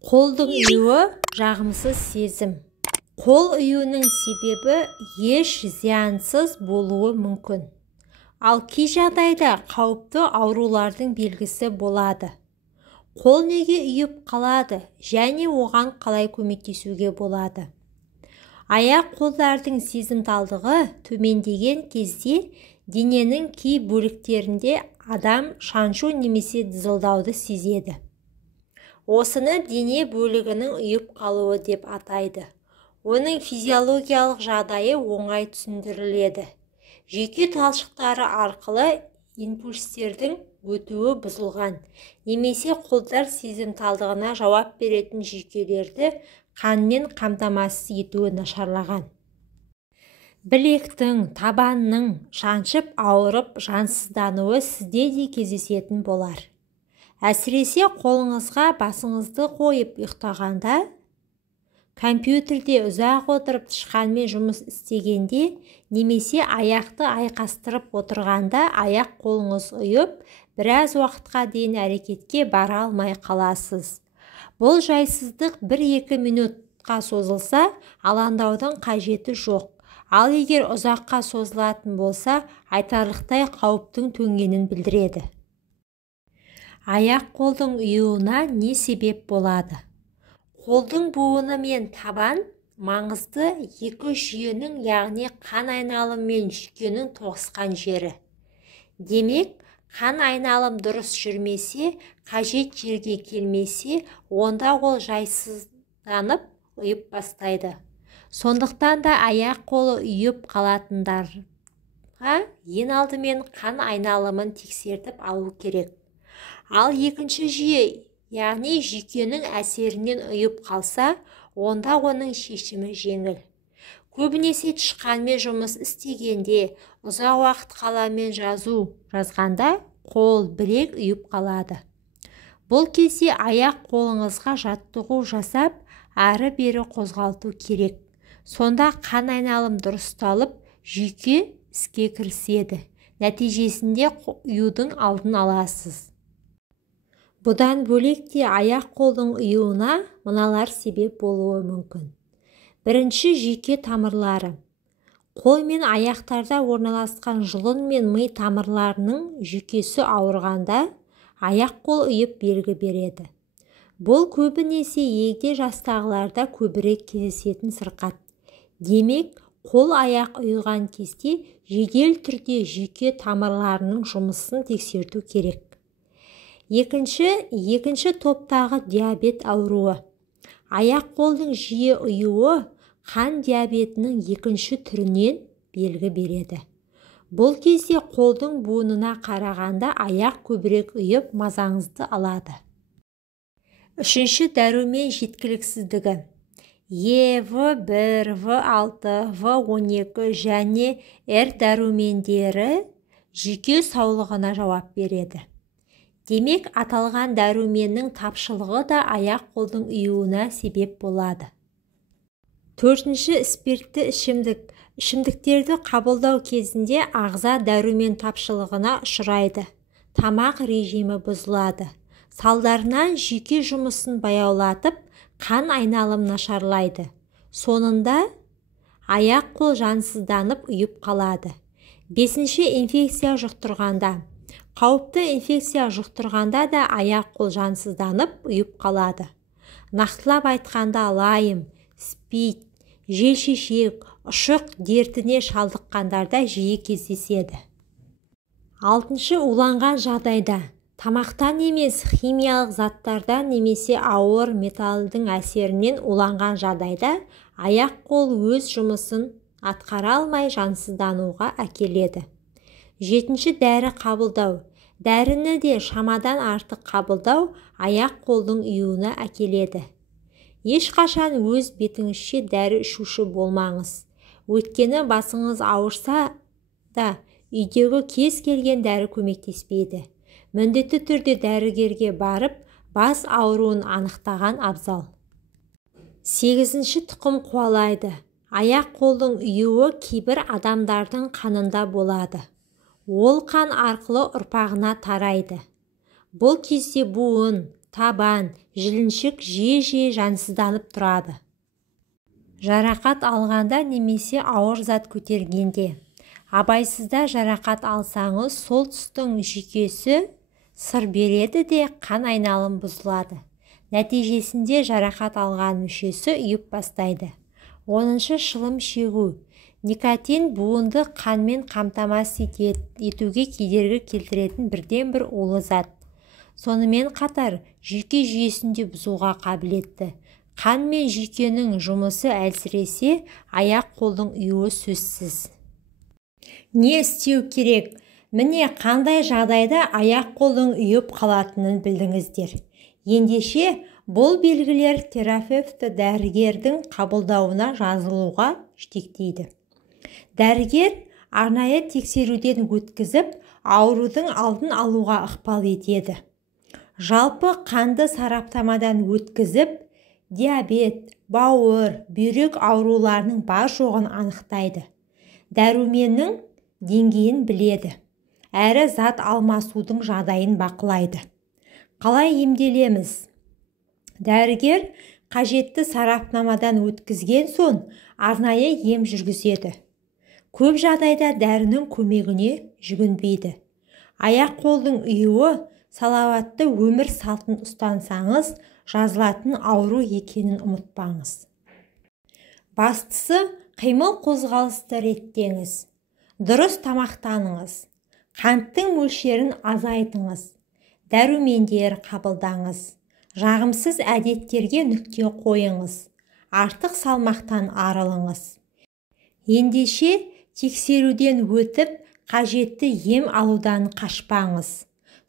Қолдың ұюы жағымсыз сезім. Қол ұюының себебі еш зиянсыз болуы мүмкін. Ал кей жағдайда қауіпті аурулардың белгісі болады. Қол неге ұйып қалады және оған қалай көмектесуге болады? Аяқ-қолдардың сезімталдығы төмендеген кезде дененің кей бөліктерінде адам шаншу немесе дызылдауды сезеді. Осыны дене бөлігінің ұйып қалуы деп атайды. Оның физиологиялық жағдайы оңай түсіндіріледі. Жүйке талшықтары арқылы импульстердің өтуі бұзылған, немесе қолдар сезімталдығына жауап беретін жүйкелерді қанмен қамтамасыз етуі нашарлаған. Білектің, табанның шаншып ауырып жансыздануы сізде де кездесетін болар. Әсіресе қолыңызға басыңызды қойып ұйықтағанда, компьютерде ұзақ отырып тышқанмен жұмыс істегенде, немесе аяқты айқастырып отырғанда аяқ қолыңыз ұйып, біраз уақытқа дейін әрекетке бара алмай қаласыз. Бұл жайсыздық 1-2 минутқа созылса, алаңдаудың қажеті жоқ. Ал егер ұзаққа созылатын болса, айтарлықтай қауіптің төнгенін білдіреді. Аяқ-қолдың ұюына не себеп болады? Қолдың буыны мен табан маңызды екі жүйенің, яғни қан айналымы мен жүйкенің тоғысқан жері. Демек, қан айналым дұрыс жүрмесе, қажет жерге келмесе, онда ол жайсызданып ұйып бастайды. Сондықтан да аяқ-қолы ұйып қалатындарға ең алдымен қан айналымын тексертіп алу керек. Ал екінші жүйе, яғни жүйкенің әсерінен ұйып қалса, онда оның шешімі жеңіл. Көбінесе тышқанмен жұмыс істегенде, ұзақ уақыт қаламмен жазғанда, қол, білек ұйып қалады. Бұл кезде аяқ-қолыңызға жаттығу жасап, ары-бері қозғалту керек. Сонда қан айналым дұрысталып, жүйке іске кіріседі. Нәтижесінде ұюдың алдын аласыз. Бұдан бөлек те аяқ-қолдың ұюына мыналар себеп болуы мүмкін. Бірінші, жүйке тамырлары. Қол мен аяқтарда орналасқан жұлын мен ми тамырларының жүйкесі ауырғанда, аяқ-қол ұйып белгі береді. Бұл көбінесе егде жастағыларда көбірек кездесетін сырқат. Демек, қол-аяқ ұйыған кезде жедел түрде жүйке тамырларының жұмысын тексерту керек. Екінші топтағы диабет ауруы. Аяқ-қолдың жиі ұюы қан диабетінің екінші түрінен белгі береді. Бұл кезде қолдың буынына қарағанда аяқ көбірек ұйып мазаңызды алады. Үшінші, дәрумен жеткіліксіздігі. В1, В6, В12 және Р дәрумендері жүйке саулығына жауап береді. Демек, аталған дәруменнің тапшылығы да аяқ-қолдың ұюына себеп болады. Төртінші, спиртті ішімдік. Ішімдіктерді қабылдау кезінде ағза дәрумен тапшылығына ұшырайды. Тамақ режимі бұзылады. Салдарынан жүйке жұмысын баяулатып, қан айналым нашарлайды. Соңында аяқ-қол жансызданып ұйып қалады. Бесінші, инфекция жұқтырғанда. Қауіпті инфекция жұқтырғанда да аяқ-қол жансызданып ұйып қалады. Нақтылап айтқанда лайм, спид, желшешек, ұшық дертіне шалдыққандарда жиі кездеседі. Алтыншы, уланған жағдайда. Тамақтан емес, химиялық заттардан немесе ауыр металдың әсерінен уланған жағдайда аяқ-қол өз жұмысын атқара алмай жансыздануға әкеледі. Жетінші, дәрі қабылдау. Дәріні де шамадан артық қабылдау аяқ-қолдың ұюына әкеледі. Ешқашан өз бетіңізше дәрі ішуші болмаңыз. Өйткені басыңыз ауырса да үйдегі кез келген дәрі көмектеспейді. Міндетті түрде дәрігерге барып, бас ауруын анықтаған абзал. Сегізінші, тұқым қуалайды. Аяқ-қолдың ұюы кейбір адамдардың қанында болады. Ол қан арқылы ұрпағына тарайды. Бұл кезде буын, табан, жіліншік жиі-жиі жансызданып тұрады. Жарақат алғанда немесе ауыр зат көтергенде. Абайсызда жарақат алсаңыз, сол тұстың жүйкесі сыр береді де қан айналым бұзылады. Нәтижесінде жарақат алған мүшесі ұйып бастайды. 10-шы шылым шегу. Никотин буынды қанмен қамтамасыз етуге кедергі келтіретін бірден бір улы зат. Сонымен қатар жүйке жүйесінде бұзуға қабілетті. Қан мен жүйкенің жұмысы әлсіресе, аяқ-қолдың ұюы сөзсіз. Не істеу керек? Міне қандай жағдайда аяқ-қолдың ұйып қалатынын білдіңіздер. Ендеше бұл белгілер терапевті дәрігердің қабылдауына жазылуға жетектейді. Дәрігер арнайы тексеруден өткізіп, аурудың алдын алуға ықпал етеді. Жалпы қанды сараптамадан өткізіп, диабет, бауыр, бүйрек ауруларының бар жоғын анықтайды. Дәруменнің деңгейін біледі. Әрі зат алмасудың жағдайын бақылайды. Қалай емделеміз? Дәрігер қажетті сараптамадан өткізген соң арнайы ем жүргізеді. Көп жағдайда дәрінің көмегіне жүгінбейді. Аяқ-қолдың ұйуы салауатты өмір салтын ұстансаңыз, жазылатын ауру екенін ұмытпаңыз. Бастысы қимыл қозғалысты реттеңіз. Дұрыс тамақтаныңыз. Қанттың мөлшерін азайтыңыз. Дәрумендер қабылдаңыз. Жағымсыз әдеттерге нүкте қойыңыз. Артық салмақтан арылыңыз. Ендеше тексеруден өтіп, қажетті ем алудан қашпаңыз.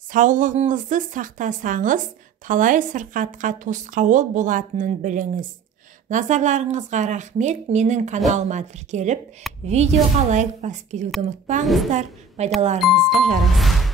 Саулығыңызды сақтасаңыз, талай сырқатқа тосқауыл болатынын біліңіз. Назарларыңызға рахмет. Менің каналыма тіркеліп, видеоға лайк басып кетуді ұмытпаңыздар. Пайдаларыңызға жарасын.